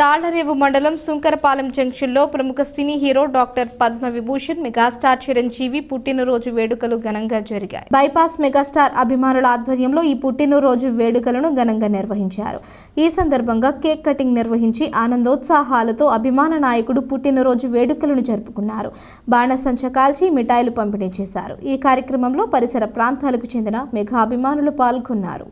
తాళ్లరేవు మండలం సుంకరపాలెం జంక్షన్లో ప్రముఖ cine hero doctor Padma Vibhushan megastar Chiranjeevi పుట్టినరోజు వేడుకలు ఘనంగా జరిగాయి. బైపాస్ మెగాస్టార్ అభిమానుల ఆధ్వర్యంలో ఈ పుట్టినరోజు వేడుకలను ఘనంగా నిర్వహించారు. ఈ సందర్భంగా కేక్ కటింగ్ నిర్వహించి ఆనందోత్సాహాలతో అభిమాన నాయకుడు పుట్టినరోజు వేడుకలను జరుపుకున్నారు. బాణసంచ కాల్చి మిఠాయిలు పంపిణీ చేశారు. ఈ కార్యక్రమంలో పరిసర ప్రాంతాలకు చెందిన మెగా అభిమానులు పాల్గొన్నారు.